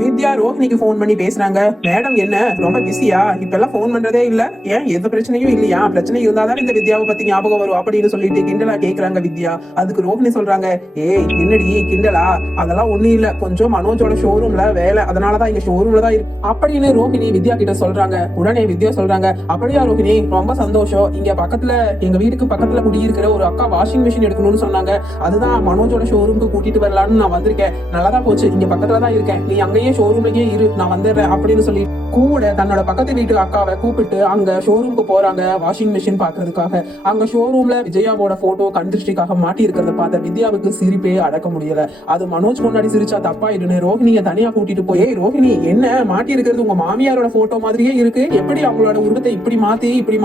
வித்யா ரோஹிணிக்கு phone பண்ணி பேசுறாங்க. Madam என்ன ரொம்ப பிஸியா? இப்ப எல்லாம் போன் பண்றதே இல்ல, ஏன் எந்த பிரச்சனையும் இல்லையா? பிரச்சனை இருந்தாதான் இந்த வித்யாவை பத்தி ஞாபகம் வரும் அப்படின்னு சொல்லிட்டு கிண்டலா கேக்குறாங்க வித்யா. அதுக்கு ரோஹிணி சொல்றாங்க, ஏய் என்னடி கிண்டலா? அதெல்லாம் ஒண்ணும் இல்ல, கொஞ்சம் மனோஜோட ஷோரூம்ல வேலை, அதனாலதான் இங்க ஷோரூம்ல தான் இருக்கு அப்படின்னு ரோஹிணி வித்யா கிட்ட சொல்றாங்க. உடனே வித்யா சொல்றாங்க, அப்படியா ரோஹிணி, ரொம்ப சந்தோஷம். இங்க பக்கத்துல எங்க வீட்டுக்கு பக்கத்துல குடியிருக்கிற ஒரு அக்கா வாஷிங் மிஷின் எடுக்கணும்னு சொன்னாங்க, அதுதான் மனோஜோட ஷோரூம்க்கு கூட்டிட்டு வரலான்னு நான் வந்திருக்கேன். நல்லாதான் போச்சு, இங்க பக்கத்துல தான் இருக்கேன், நீ அங்கேயே ஷோரூம்லயே இரு, நான் வந்துடுறேன் அப்படின்னு சொல்லி கூட தன்னோட பக்கத்து வீட்டு அக்காவை கூப்பிட்டு அங்க ஷோரூம்க்கு போறாங்க வாஷிங் மிஷின் பாக்குறதுக்காக. அங்க ஷோரூம்ல விஜயாவோட போட்டோ கண்திருஷ்டிக்காக மாட்டி இருக்கிறத பார்த்த வித்யாவுக்கு சிரிப்பே அடக்க முடியல. அது மனோஜ் முன்னாடி சிரிச்சா தப்பாயிடுன்னு ரோஹிணியை தனியா கூட்டிட்டு போய், ரோஹிணி என்ன மாட்டி இருக்கிறது உங்க மாமியாரோட போட்டோ மாதிரியே இருக்கு, எப்படி அவங்களோட உருவத்தை இப்படி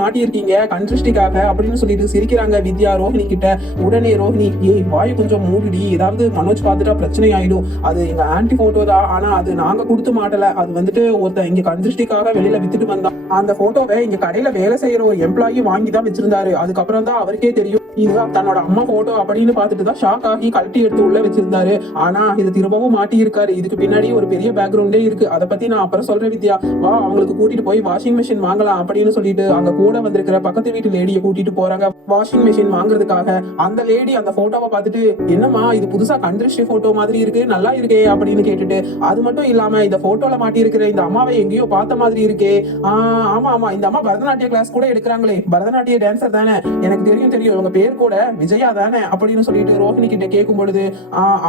மாட்டி இருக்கீங்க கண்திருஷ்டிக்காக அப்படின்னு சொல்லிட்டு சிரிக்கிறாங்க வித்யா ரோஹிணி கிட்ட. உடனே ரோஹிணி, ஏய் வாய் கொஞ்சம் மூடிடி, ஏதாவது மனோஜ் பார்த்துட்டா பிரச்சனை ஆயிடும், அது எங்க ஆன்டி போட்டோ தான், ஆனா அது நாங்க கொடுத்து மாட்டல, அது வந்துட்டு ஒருத்த இங்க கண்திருஷ்டிக்காக வெளியில வித்துட்டு வந்தான், அந்த போட்டோவை இங்க கடையில வேலை செய்யற ஒரு எம்ப்ளாயி வாங்கி தான் வச்சிருந்தாரு, அதுக்கப்புறம் தான் அவருக்கே தெரியும் இதுதான் தன்னோட அம்மா போட்டோ அப்படின்னு பார்த்துட்டு தான் ஷாக் ஆகி கழட்டி எடுத்து உள்ள வச்சிருந்தாரு. ஆனா இது திரும்பவும் மாட்டி இருக்காரு, இதுக்கு பின்னாடி ஒரு பெரிய பேக்ரவுண்டே இருக்கு, அதை பத்தி நான் அப்புறம் சொல்றேன் வித்யா, வா அவங்களுக்கு கூட்டிட்டு போய் வாஷிங் மிஷின் வாங்கலாம் அப்படின்னு சொல்லிட்டு அங்க கூட வந்திருக்கிற பக்கத்து வீட்டு லேடியை கூட்டிட்டு போறாங்க வாஷிங் மிஷின் வாங்குறதுக்காக. அந்த லேடி அந்த போட்டோவை பார்த்துட்டு, என்னமா இது புதுசா கண்திருஷ்டி போட்டோ மாதிரி இருக்கு, நல்லா இருக்கே அப்படின்னு கேட்டுட்டு, அது மட்டும் இல்லாம இந்த போட்டோல மாட்டி இருக்கிற இந்த அம்மாவை எங்கேயோ பார்த்த மாதிரி இருக்கே, ஆமா ஆமா இந்த அம்மா பரதநாட்டிய கிளாஸ் கூட எடுக்கிறாங்களே, பரதநாட்டிய டான்சர் தானே, எனக்கு தெரியும் உங்க பேர் கூட விஜயா தானே அப்படின்னு சொல்லிட்டு ரோஹிணி கிட்ட கேட்கும் பொழுது,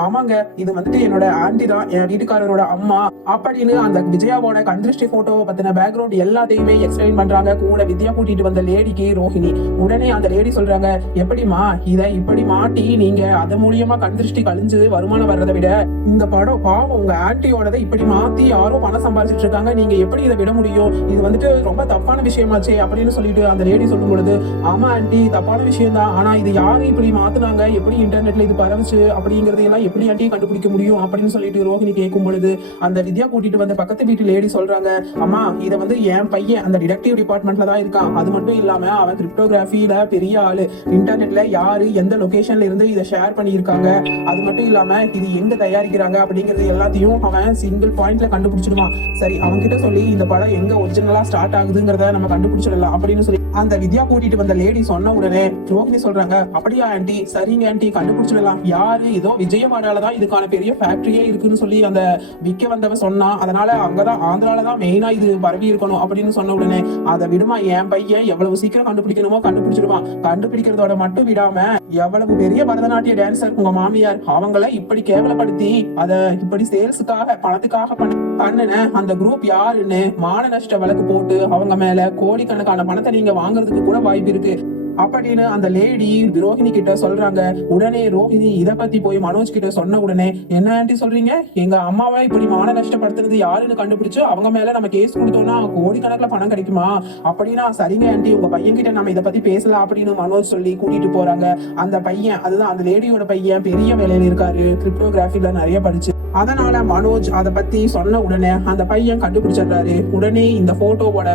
ஆமாங்க இது வந்துட்டு என்னோட ஆன்டி தான், என் வீட்டுக்காரரோட அம்மா அப்படின்னு அந்த விஜயாவோட கண்திருஷ்டி போட்டோவை பத்தின பேக்ரவுண்ட் எல்லாத்தையுமே எக்ஸ்பிளைன் பண்றாங்க கூட வித்யா கூட்டிட்டு வந்த லேடிக்கு ரோஹிணி. உடனே அந்த லேடி சொல்றாங்க, எப்படிமா இதை இப்படி மாட்டி நீங்க அது மூலியமா கண்திருஷ்டி கழிஞ்சு வருமானம் வர்றதை விட இந்த படம் பாவம் உங்க ஆன்டியோடதை இப்படி மாத்தி யாரோ பணம் சம்பாதிச்சிட்டு இருக்காங்க, நீங்க எப்படி இதை விட முடியும், இது வந்துட்டு ரொம்ப தப்பான விஷயமாச்சே அப்படின்னு சொல்லிட்டு அந்த லேடி சொல்லும் பொழுது, ஆமா ஆன்டி தப்பான விஷயம் தான், ஆனா இது யாரு இப்படி மாத்துனாங்க, எப்படி இன்டர்நெட்ல இது பரவுச்சு அப்படிங்கறதையெல்லாம் எப்படி ஆன்டி கண்டுபிடிக்க முடியும் அப்படின்னு சொல்லிட்டு ரோஹிணி கேட்கும் பொழுது, அந்த வித்யா கூட்டிட்டு வந்த பக்கத்து வீட்டு லேடி சொல்றாங்க, அம்மா இதை வந்து என் பையன் அந்த டிடெக்டிவ் டிபார்ட்மெண்ட்ல தான் இருக்கான், அது மட்டும் இல்லாம அவன் கிரிப்டோகிராஃபில பெரிய ஆளு, இன்டர்நெட்ல யாரு எந்த லொகேஷன்ல இருந்து இதை ஷேர் பண்ணியிருக்காங்க, அது மட்டும் இல்லாம இது எங்க தயாரிக்கிறாங்க அப்படிங்கறது எல்லாத்தையும் அவன் சிங்கிள் பாயிண்ட்ல கண்டுபிடிச்சிடுவான். சரி அவன் கிட்ட சொல்லி இந்த படம் எங்க ஒரிஜினலா ஸ்டார்ட் ஆகுதுங்கிறத நம்ம கண்டுபிடிச்சிடலாம் அப்படின்னு சொல்லி அந்த வித்யா கூட்டிட்டு வந்த லேடி சொன்ன உடனே ரோஹிணி சொல்றாங்க, அப்படியா ஆன்டி, சரிங்க ஆன்டி கண்டுபிடிச்சிடலாம், யாரு ஏதோ விஜயவாடால தான் இதுக்கான பெரிய ஃபேக்டரியே இருக்குன்னு சொல்லி அந்த விற்க வந்தவ சொன்னா, அதனால அங்கதான் ஆந்திரால தான் மெயினா இது பரவி இருக்கணும் அப்படின்னு சொன்ன உடனே, அதை விடுமா என் பையன் எவ்வளவு சீக்கிரம் கண்டுபிடிக்கணுமோ கண்டுபிடிச்சிடுவான், கண்டுபிடிக்கிறதோட மட்டும் விடாம எவ்வளவு பெரிய பரதநாட்டிய டான்சர் உங்க மாமியார், அவங்கள இப்படி கேவலப்படுத்தி அத இப்படி சேல்ஸுக்காக பணத்துக்காக பண்ணுன அந்த குரூப் யாருன்னு மான நஷ்ட வழக்கு போட்டு அவங்க மேல கோடிக்கணக்கான பணத்தை நீங்க வாங்குறதுக்கு கூட வாய்ப்பு இருக்கு அப்படின்னு அந்த லேடி ரோஹிணி கிட்ட சொல்றாங்க. உடனே ரோஹிணி இத பத்தி போய் மனோஜ் கிட்ட சொன்ன உடனே, என்ன ஆன்டி சொல்றீங்க, எங்க அம்மாவை இப்படி மான நஷ்டப்படுத்துறது யாருன்னு கண்டுபிடிச்சு அவங்க மேல நம்ம கேஸ் கொடுத்தோம்னா கோடிக்கணக்கில் பணம் கிடைக்குமா அப்படின்னா, சரிங்க ஆன்டி உங்க பையன் கிட்ட நம்ம இதை பத்தி பேசலாம் அப்படின்னு மனோஜ் சொல்லி கூட்டிட்டு போறாங்க. அந்த பையன் அதுதான் அந்த லேடியோட பையன் பெரிய வேலையில இருக்காரு, கிரிப்டோகிராஃபில நிறைய படிச்சு, அதனால மனோஜ் அதை பத்தி சொன்ன உடனே அந்த பையன் கண்டுபிடிச்சிடுறாரு. உடனே இந்த போட்டோவோட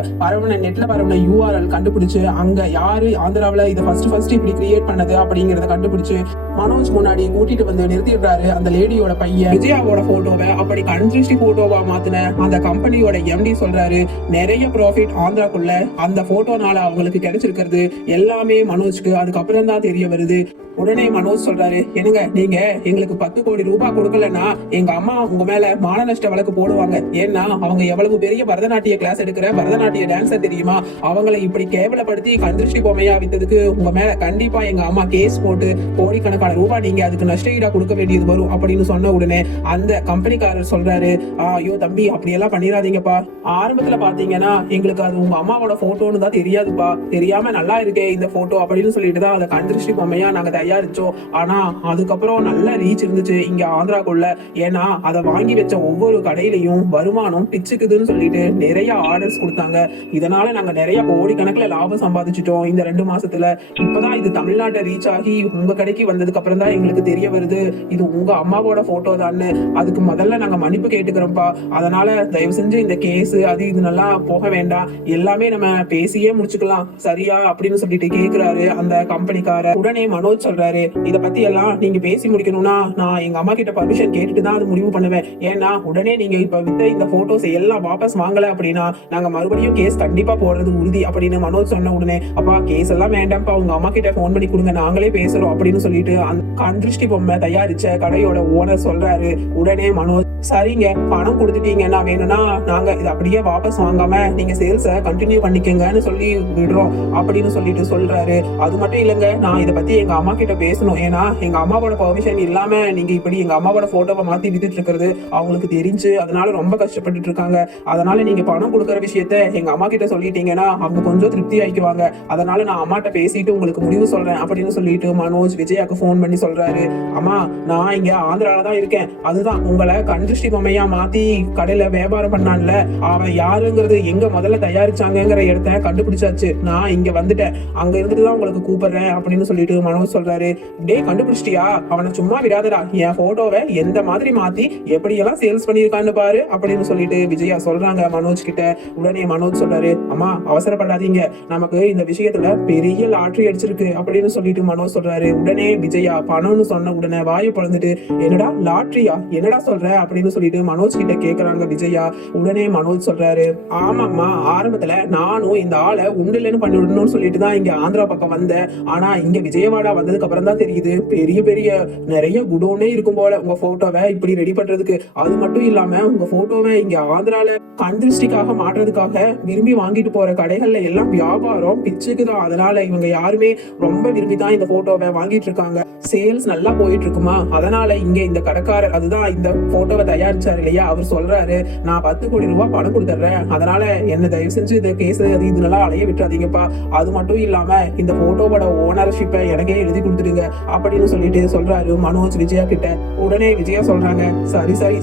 நெட்ல பரவன URL கண்டுபிடிச்சு அங்க யாரு ஆந்திராவில இதை ஃபர்ஸ்ட் இப்படி கிரியேட் பண்ணது அப்படிங்கறத கண்டுபிடிச்சு மனோஜ் முன்னாடி கூட்டிட்டு வந்து நிறுத்திடுறாரு. அந்த லேடியோட பையன் விஜயாவோட போட்டோவை அப்படி கண்திருஷ்டி போட்டோவா மாத்தின அந்த கம்பெனியோட MD சொல்றாரு, நிறைய ப்ராஃபிட் ஆந்திராக்குள்ள அந்த போட்டோனால அவங்களுக்கு கிடைச்சிருக்கிறது எல்லாமே மனோஜ்க்கு அதுக்கப்புறம் தான் தெரிய வருது. உடனே மனோஜ் சொல்றாரு, என்னங்க நீங்க எங்களுக்கு 10 கோடி ரூபாய் கொடுக்கலன்னா எங்க அம்மா உங்க மேல மான நஷ்ட வழக்கு போடுவாங்க, ஏன்னா அவங்க எவ்வளவு பெரிய பரதநாட்டிய கிளாஸ் எடுக்கிற பரதநாட்டிய டான்சர் தெரியுமா, அவங்களை இப்படி கேவலப்படுத்தி கண்திருஷ்டி பொம்மையா வித்ததுக்கு உங்க மேல கண்டிப்பா எங்க அம்மா கேஸ் போட்டு கோடிக்கணக்கான ரூபாய் நீங்க அதுக்கு நஷ்டஈடா கொடுக்க வேண்டியது வரும் அப்படின்னு சொன்ன உடனே அந்த கம்பெனிக்காரர் சொல்றாரு, ஐயோ தம்பி அப்படி எல்லாம் பண்ணிடாதீங்கப்பா, ஆரம்பத்துல பாத்தீங்கன்னா எங்களுக்கு அது உங்க அம்மாவோட போட்டோன்னு தான் தெரியாதுப்பா, தெரியாம நல்லா இருக்கே இந்த போட்டோ அப்படின்னு சொல்லிட்டு தான் அதை கண்திருஷ்டி பொம்மையா நாங்க தயாரிச்சோம், ஆனா அதுக்கப்புறம் நல்ல ரீச் இருந்துச்சு இங்க ஆந்திராக்குள்ள, ஏன்னா அதை வாங்கி வச்ச ஒவ்வொரு கடையிலையும் வருமானம் பிச்சுக்குதுன்னு சொல்லிட்டு நிறைய ஆர்டர்ஸ் கொடுத்தாங்க, இதனால நாங்க நிறைய கோடிக்கணக்கில் லாபம் சம்பாதிச்சிட்டோம் இந்த 2 மாசத்துல, இப்பதான் இது தமிழ்நாட்டை ரீச் ஆகி உங்க கடைக்கு வந்ததுக்கு அப்புறம் தான் எங்களுக்கு தெரிய வருது இது உங்க அம்மாவோட போட்டோ தான், அதுக்கு முதல்ல நாங்க மன்னிப்பு கேட்டுக்கிறோம்ப்பா, அதனால தயவு செஞ்சு இந்த கேஸ் அது இது நல்லா போக வேண்டாம், எல்லாமே நம்ம பேசியே முடிச்சுக்கலாம் சரியா அப்படின்னு சொல்லிட்டு கேக்குறாரு அந்த கம்பெனிக்காரர். உடனே மனோஜ் சொல்றாரு, இத பத்தி எல்லாம் நீங்க பேசி முடிக்கணும்னா நான் எங்க அம்மா கிட்ட பர்மிஷன் கேட்டுட்டு தான் எப்படியாவது முடிவு பண்ணுவேன். ஏன்னா உடனே நீங்க இப்ப வித்த இந்த போட்டோஸ் எல்லாம் வாபஸ் வாங்கல அப்படின்னா நாங்க மறுபடியும் கேஸ் கண்டிப்பா போடுறது உறுதி அப்படின்னு மனோஜ் சொன்ன உடனே, அப்பா கேஸ் எல்லாம் வேண்டாம்ப்பா, உங்க அம்மா கிட்ட போன் பண்ணி கொடுங்க, நாங்களே பேசுறோம் அப்படின்னு சொல்லிட்டு அந்த கண்திருஷ்டி பொம்மை தயாரிச்ச கடையோட ஓனர் சொல்றாரு. உடனே மனோஜ், சரிங்க பணம் கொடுத்துட்டீங்கன்னா வேணும்னா நாங்க இதை அப்படியே வாபஸ் வாங்காம நீங்க சேல்ஸ கண்டினியூ பண்ணிக்கங்கன்னு சொல்லி விடுறோம் அப்படின்னு சொல்லிட்டு சொல்றாரு. அது மட்டும் இல்லைங்க, நான் இதை பத்தி எங்க அம்மா கிட்ட பேசணும். ஏன்னா எங்க அம்மாவோட பெர்மிஷன் இல்லாம நீங்க இப்படி எங்க அம்மாவோட போட்டோவை மாத்தி வித்துட்டு இருக்கிறது அவங்களுக்கு தெரிஞ்சு அதனால ரொம்ப கஷ்டப்பட்டுட்டு இருக்காங்க. அதனால நீங்க பணம் கொடுக்கற விஷயத்த எங்க அம்மா கிட்ட சொல்லிட்டீங்கன்னா அவங்க கொஞ்சம் திருப்தி ஆயிக்குவாங்க. அதனால நான் அம்மாட்ட பேசிட்டு உங்களுக்கு முடிவு சொல்றேன் அப்படின்னு சொல்லிட்டு மனோஜ் விஜயாக்கு போன் பண்ணி சொல்றாரு. அம்மா, நான் இங்க ஆந்திரால தான் இருக்கேன். அதுதான் உங்களை கண்திருஷ்டி பொம்மையா மாத்தி கடையில வியாபாரம் பண்ணான்ல, அவன் யாருங்கிறது எங்க முதல்ல தயாரிச்சாங்கிற இடத்த கண்டுபிடிச்சாச்சு. நான் இங்க வந்துட்டேன், அங்க இருந்துட்டு தான் உங்களுக்கு கூப்பிடுறேன் அப்படின்னு சொல்லிட்டு மனோஜ் சொல்றாரு. டே, கண்டுபிடிச்சிட்டியா? அவனை சும்மா விடாதடா, என் போட்டோவை எந்த மாதிரி மாத்தி எப்படியெல்லாம் சேல்ஸ் பண்ணிருக்கான்னு பாரு அப்படின்னு சொல்லிட்டு விஜயா சொல்றாங்க மனோஜ் கிட்ட. உடனே மனோஜ் சொல்றாரு, அம்மா அவசரப்படாதீங்க, நமக்கு இந்த விஷயத்துல பெரிய லாட்டரி அடிச்சிருக்கு அப்படின்னு சொல்லிட்டு மனோஜ் சொல்றாரு. உடனே விஜயா பணம்னு சொன்ன உடனே வாயை பொழந்துட்டு, என்னடா லாட்டரியா, என்னடா சொல்ற அப்படின்னு சொல்லிட்டு மனோஜ் கிட்ட கேக்குறாங்க விஜயா. உடனே மனோஜ் சொல்றாரு, ஆமாம்மா, ஆரம்பத்துல நானும் இந்த ஆளை உண்டுலன்னு பண்ணி விடணும்னு சொல்லிட்டு தான் இங்க ஆந்திரா பக்கம் வந்தேன். ஆனா இங்க விஜயவாடா வந்ததுக்கு அப்புறம் தான் தெரியுது பெரிய பெரிய நிறைய குடோனே இருக்கும் போல உங்க போட்டோவை இப்படி ரெடி பண்றதுக்கு. அது மட்டும் இல்லாம உங்க போட்டோவை இங்க ஆந்திரால கண்திருஷ்டிக்காக மாற்றுறதுக்காக விரும்பி வாங்கிட்டு போற கடைகள்ல எல்லாம் வியாபாரம் பிச்சுக்கு தான். அதனால இவங்க யாருமே ரொம்ப விரும்பி தான் இந்த போட்டோவை வாங்கிட்டு இருக்காங்க. சேல்ஸ் நல்லா போயிட்டு இருக்குமா, அதனால இங்க இந்த கடைக்காரர், அதுதான் இந்த போட்டோவை தயாரிச்சாரு இல்லையா, அவர் சொல்றாரு, நான் 10 கோடி ரூபாய் பணம் கொடுத்துட்றேன், அதனால என்ன தயவு செஞ்சு இந்த கேஸ் அது இதெல்லாம் அலைய விட்டுறாதீங்கப்பா. அது மட்டும் இல்லாம இந்த போட்டோவோட ஓனர்ஷிப்பை எனக்கே எழுதி கொடுத்துடுங்க அப்படின்னு சொல்லிட்டு சொல்றாரு மனோஜ் விஜயா கிட்ட. உடனே விஜயா சொல்றாங்க,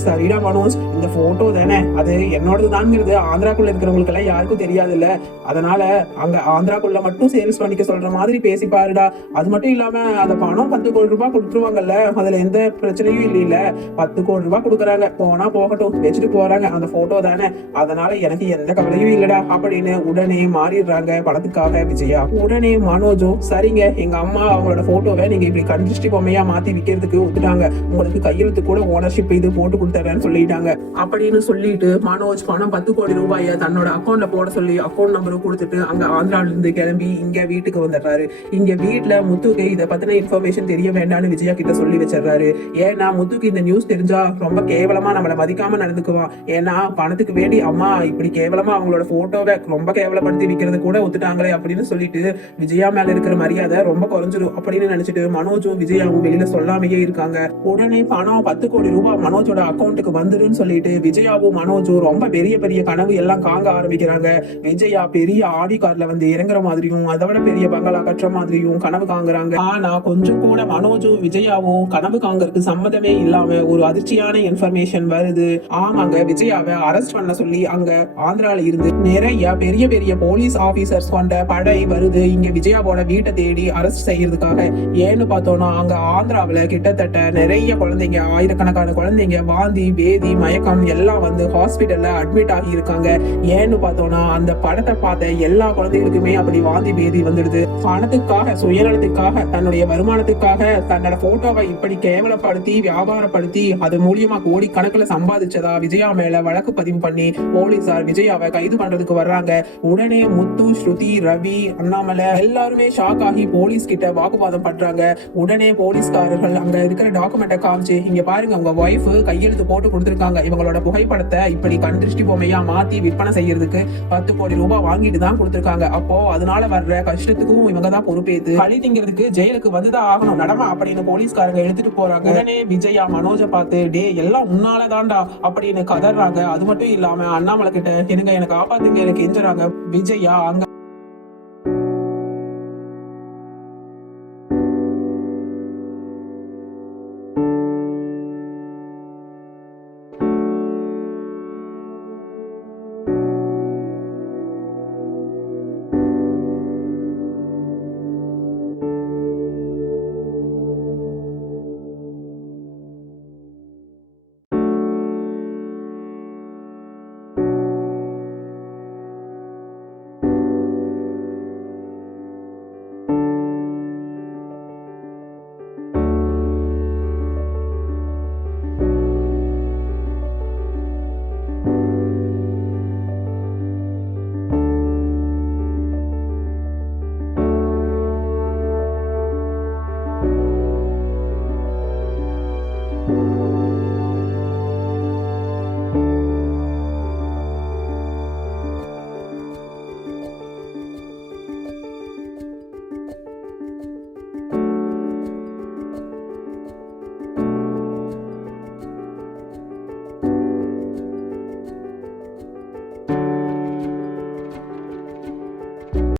சரிடா மனோஜ், இந்த போட்டோ தானே அது என்னோடது தான்ங்கிறது ஆந்திராக்குள்ள இருக்கிறவங்களுக்கு எல்லாம் யாருக்கும் தெரியாது இல்ல, அதனால அங்க ஆந்திராக்குள்ள மட்டும் சேல்ஸ் பண்ணிக்க சொல்ற மாதிரி பேசி பாருடா. அது மட்டும் இல்லாம அந்த பணம் 10 கோடி ரூபாய் கொடுத்துருவாங்கல்ல, அதுல எந்த பிரச்சனையும் இல்ல. 10 கோடி ரூபாய் கொடுக்குறாங்க, போனா போகட்டும், வச்சுட்டு போறாங்க, அந்த போட்டோ தானே, அதனால எனக்கு எந்த கவலையும் இல்லடா அப்படின்னு உடனே மாறிடுறாங்க பணத்துக்காக விஜயா. உடனே மனோஜும், சரிங்க, எங்க அம்மா அவங்களோட போட்டோவை நீங்க இப்படி கண்திருஷ்டி பொம்மையா மாத்தி விக்கிறதுக்கு ஒத்துட்டாங்க, உங்களுக்கு கையெழுத்து கூட ஓனர்ஷிப் இது போட்டு கொடுத்துறேன்னு சொல்லிட்டாங்க அப்படின்னு சொல்லிட்டு மனோஜ் பணம் 10 கோடி ரூபாய தன்னோட அக்கௌண்ட்ல போட சொல்லி அக்கௌண்ட் நம்பரும் கொடுத்துட்டு அங்க ஆந்திரால இருந்து கிளம்பி இங்க வீட்டுக்கு வந்துடுறாரு. இங்க வீட்டுல முத்துக்கு இதை பத்தின இன்ஃபர்மேஷன் தெரிய வேண்டாம்னு விஜயா கிட்ட சொல்லி வச்சிடறாரு. ஏன்னா முத்துக்கு இந்த நியூஸ் தெரிஞ்சா ரொம்ப கேவலமா நம்மள மதிக்காம நடந்துக்குவான். ஏன்னா பணத்துக்கு வேண்டி அம்மா இப்படி கேவலமா அவங்களோட போட்டோவை ரொம்ப கேவலப்படுத்தி விக்கிறது கூட ஒத்துட்டாங்களே அப்படின்னு சொல்லிட்டு விஜயா மேல இருக்கிற மரியாதை ரொம்ப குறைஞ்சிடும் அப்படின்னு நினைச்சிட்டு மனோஜும் விஜயாவும் வெளியில சொல்லாமையே இருக்காங்க. உடனே பணம் 10 கோடி ரூபாய் மனோஜோட அக்கௌண்ட்டுக்கு வந்துருன்னு சொல்லிட்டு விஜயாவும் மனோஜும் ரொம்ப பெரிய பெரிய கனவு எல்லாம் காங்க ஆரம்பிக்கிறாங்க. விஜயா பெரிய ஆடி கார்ல வந்து இறங்குற மாதிரியும் அதை விட பெரிய பங்களா கட்டுற மாதிரியும் கனவு காங்குறாங்க. ஆனா கொஞ்சம் கூட மனோஜும் விஜயாவும் கனவு காங்கறதுக்கு சம்மதமே இல்லாம ஒரு அதிர்ச்சியான இன்ஃபர்மேஷன் வருது. ஆமாங்க, விஜயாவை அரெஸ்ட் பண்ண சொல்லி அங்க ஆந்திரால இருந்து நிறைய பெரிய பெரிய போலீஸ் ஆபீசர்ஸ் கொண்ட படை வருது இங்க விஜயாவோட வீட்டை தேடி அரெஸ்ட் செய்யறதுக்காக. ஏன்னு பார்த்தோம்னா அங்க ஆந்திராவில கிட்டத்தட்ட நிறைய குழந்தைங்க, ஆயிரக்கணக்கான குழந்தைங்க வாந்தி பேதி மயக்கம் எல்லாம் வந்து ஹாஸ்பிட்டல்ல அட்மிட் ஆகி இருக்காங்க. ஏன்னு பார்த்தோம்னா அந்த படத்தை பார்த்த எல்லா குழந்தைகளுக்குமே அப்படி வாந்தி பேதி வந்துடுது. பணத்துக்காக, சுயநலத்துக்காக, தன்னுடைய வருமானத்துக்காக தன்னோட போட்டோவை இப்படி கேவலப்படுத்தி வியாபாரப்படுத்தி அது மூலியமா கோடி கணக்குல சம்பாதிச்சதா விஜயா மேல வழக்கு பதிவு பண்ணி போலீசார் விஜயாவை கைது பண்றதுக்கு வர்றாங்க. உடனே முத்து, ஸ்ருதி, ரவி, அண்ணாமலை எல்லாருமே ஷாக் ஆகி போலீஸ் கிட்ட வாக்குவாதம் பண்றாங்க. உடனே போலீஸ்காரர்கள் அங்க இருக்கிற டாக்குமெண்ட்டை காமிச்சு, இங்க பாருங்க உங்க ஒய்ஃப் கையெழுத்து போட்டு கொடுத்திருக்காங்க, இவங்களோட புகைப்படத்தை இப்படி கண்திருஷ்டி பொம்மையா மாத்தி விற்பனை செய்யறதுக்கு 10 கோடி ரூபாய் வாங்கிட்டு தான் கொடுத்திருக்காங்க. அப்போ அதனால வர்ற கஷ்டத்துக்கும் இவங்க தான் பொறுப்பேத்து பழி திங்கிறதுக்கு ஜெயிலுக்கு வந்துதான் ஆகணும் நடமா அப்படின்னு போலீஸ்காரங்க எடுத்துட்டு போறாங்க. உடனே விஜயா மனோஜை பார்த்து, டே எல்லாம் உன்னாலதான்டா அப்படின்னு கதறாங்க. அது மட்டும் இல்லாம அண்ணாமலை கிட்ட, எனக்கு காப்பாத்துங்க, எனக்கு எஞ்சுறாங்க. விஜயா அங்க